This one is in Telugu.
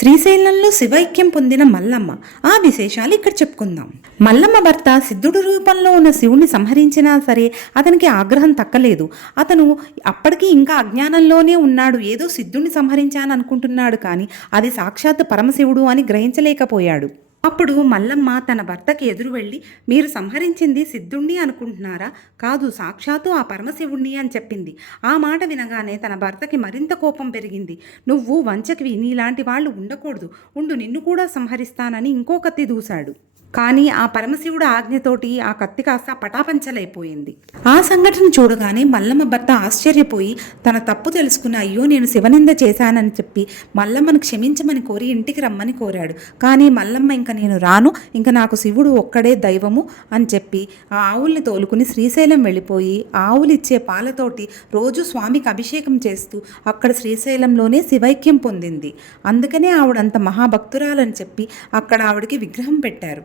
శ్రీశైలంలో శివైక్యం పొందిన మల్లమ్మ ఆ విశేషాలు ఇక్కడ చెప్పుకుందాం. మల్లమ్మ భర్త సిద్ధుడు రూపంలో ఉన్న శివుణ్ణి సంహరించినా సరే అతనికి ఆగ్రహం తక్కలేదు. అతను అప్పటికీ ఇంకా అజ్ఞానంలోనే ఉన్నాడు. ఏదో సిద్ధుణ్ణి సంహరించాననుకుంటున్నాడు, కానీ అది సాక్షాత్ పరమశివుడు అని గ్రహించలేకపోయాడు. అప్పుడు మల్లమ్మ తన భర్తకి ఎదురు వెళ్ళి, మీరు సంహరించింది సిద్ధుణ్ణి అనుకుంటున్నారా? కాదు, సాక్షాత్తు ఆ పరమశివుణ్ణి అని చెప్పింది. ఆ మాట వినగానే తన భర్తకి మరింత కోపం పెరిగింది. నువ్వు వంచకివి, నీలాంటి వాళ్ళు ఉండకూడదు, ఉండు నిన్ను కూడా సంహరిస్తానని ఇంకో కత్తి దూశాడు. కానీ ఆ పరమశివుడు ఆజ్ఞతోటి ఆ కత్తి కాస్త పటాపంచలైపోయింది. ఆ సంఘటన చూడగానే మల్లమ్మ భర్త ఆశ్చర్యపోయి తన తప్పు తెలుసుకుని, అయ్యో నేను శివనింద చేశానని చెప్పి మల్లమ్మను క్షమించమని కోరి ఇంటికి రమ్మని కోరాడు. కానీ మల్లమ్మ ఇంక నేను రాను, ఇంక నాకు శివుడు ఒక్కడే దైవము అని చెప్పి ఆ ఆవుల్ని తోలుకుని శ్రీశైలం వెళ్ళిపోయి ఆవులిచ్చే పాలతోటి రోజు స్వామికి అభిషేకం చేస్తూ అక్కడ శ్రీశైలంలోనే శివైక్యం పొందింది. అందుకనే ఆవిడంత మహాభక్తురాలని చెప్పి అక్కడ ఆవిడికి విగ్రహం పెట్టారు.